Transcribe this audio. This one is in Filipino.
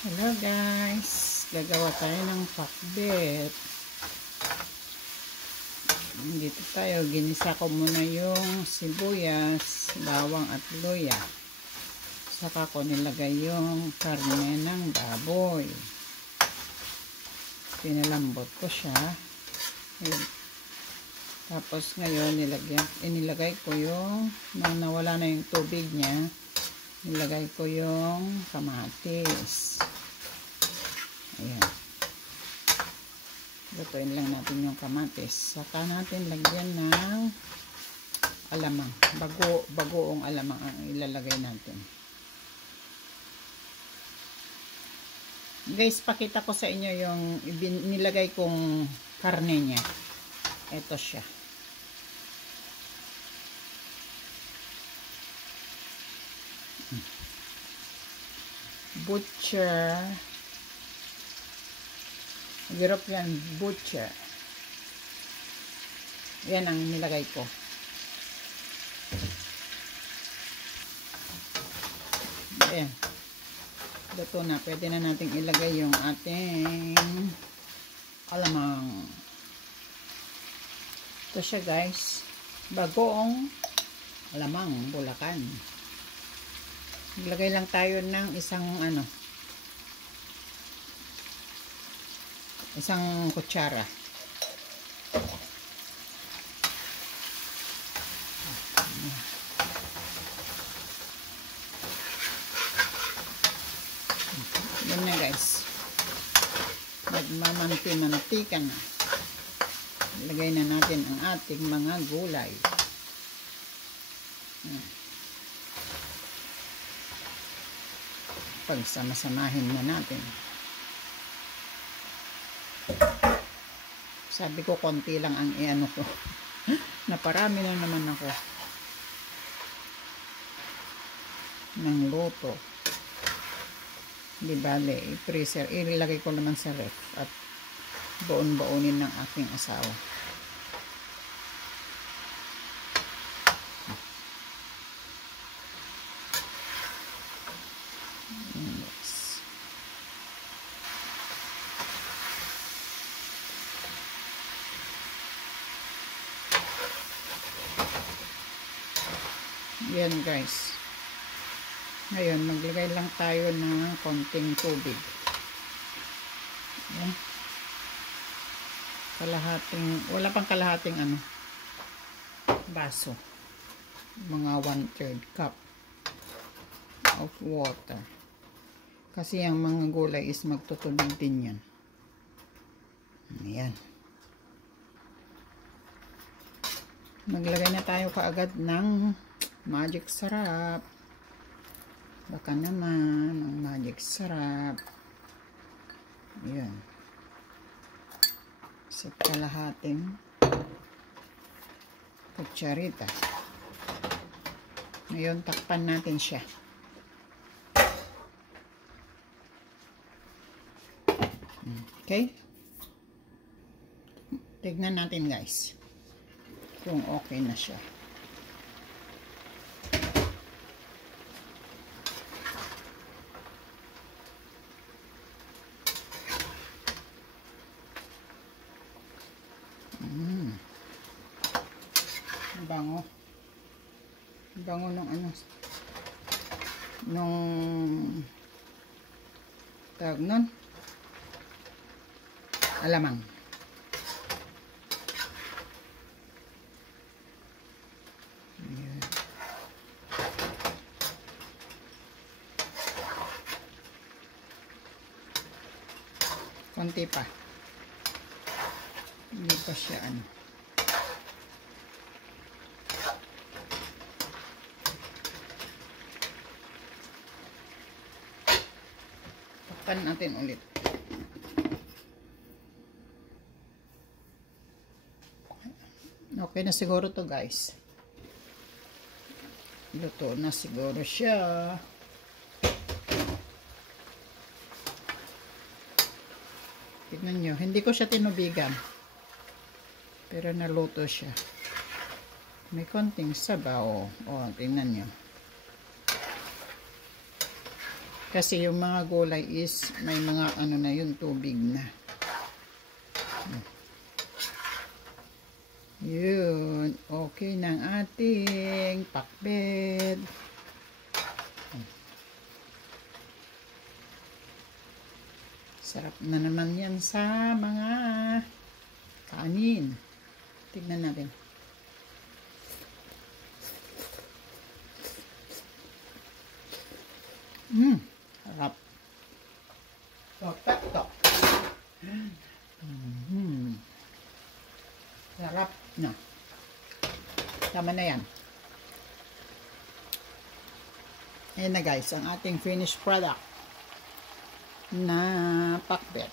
Hello guys, gagawa tayo ng pakbet. Dito tayo, ginisa ko muna yung sibuyas, bawang at luya. Saka ko nilagay yung karne ng baboy. Pinalambot ko siya. Tapos ngayon inilagay ko yung nawala na yung tubig niya. Nilagay ko yung kamatis. Ayan. Lutuin lang natin yung kamatis. Saka natin lagyan ng alamang. Bagoong alamang ang ilalagay natin. Guys, pakita ko sa inyo yung nilagay kong karne niya. Ito siya. Butcher. European butcher. Yan ang nilagay ko. Ayan. Luto na. Pwede na nating ilagay yung ating alamang. Ito siya guys. Bagoong alamang, Bulacan. Ilagay lang tayo ng isang kutsara. Yan na guys. Nagmamanti-mantika na. Ilagay na natin ang ating mga gulay. Pagsama-samahin na natin. Sabi ko konti lang ang iano ko. Naparami na naman ako ng luto. Di bale, i-freezer. Ilagay ko naman sa ref at baon-baonin ng aking asawa. Yan guys. Ngayon, maglagay lang tayo ng konting tubig. Yan. Wala pang kalahating baso. Mga 1/3 cup of water. Kasi ang mga gulay is magtutubig din yan. Ayan. Maglagay na tayo kaagad ng magic sarap. Baka naman ang magic sarap. Ayan. Sa kalahating kutsarita. Ngayon, takpan natin siya. Okay? Tignan natin guys kung okay na siya. Bango. Bango nung tawag nun, alamang. Ayan. Konti pa. Hindi pa siya Takpan natin ulit. Okay na siguro to guys. Luto na siguro siya. Tignan nyo. Hindi ko siya tinubigan. Pero naluto siya. May konting sabaw. O, tingnan nyo. Kasi yung mga gulay is may mga ano na yun, tubig na. Yun. Okay ng ating pakbet. Sarap na naman yan sa mga kanin. Tignan natin. Sarap. Perfecto. Sarap na. Tama na yan. Ayan na guys, ang ating finished product na pakbet.